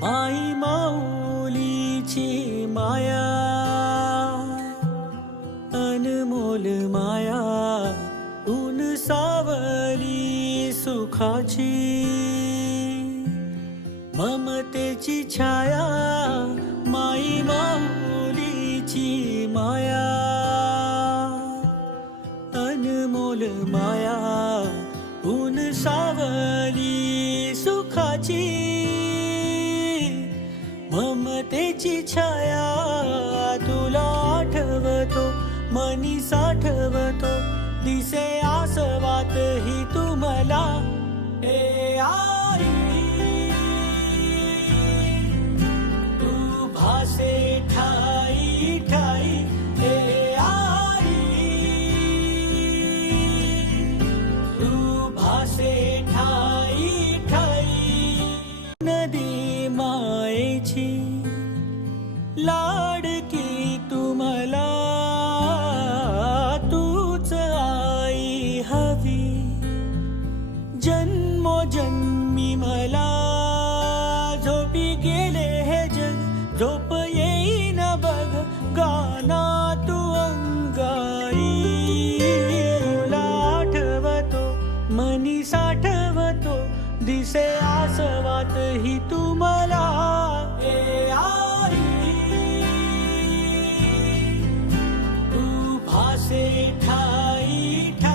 माई माऊलीची माया, अनमोल माया, ऊन सावली सुखाची, ममतेची छाया, माई माऊलीची माया, अनमोल माया, ऊन सावली सुखाची, ममतेची छाया. तुला आठवतो मनी साठवतो, दिसे आसवात ही तुम्हाला. ए आई तू भासे ठाई ठाई, ए आई तू भासे ठाई ठाई. नदी मायेची लाडकी तुम्हाला, तूच आई हवी जन्मोजन्मी मला. झोपी गेले हे जग झोप येईन बघ, गाना तू अंगाई. तुला आठवतो मनी साठवतो, दिसे आसवात ही तुम्हाला. ए आई तू भासे ठाई ठाई.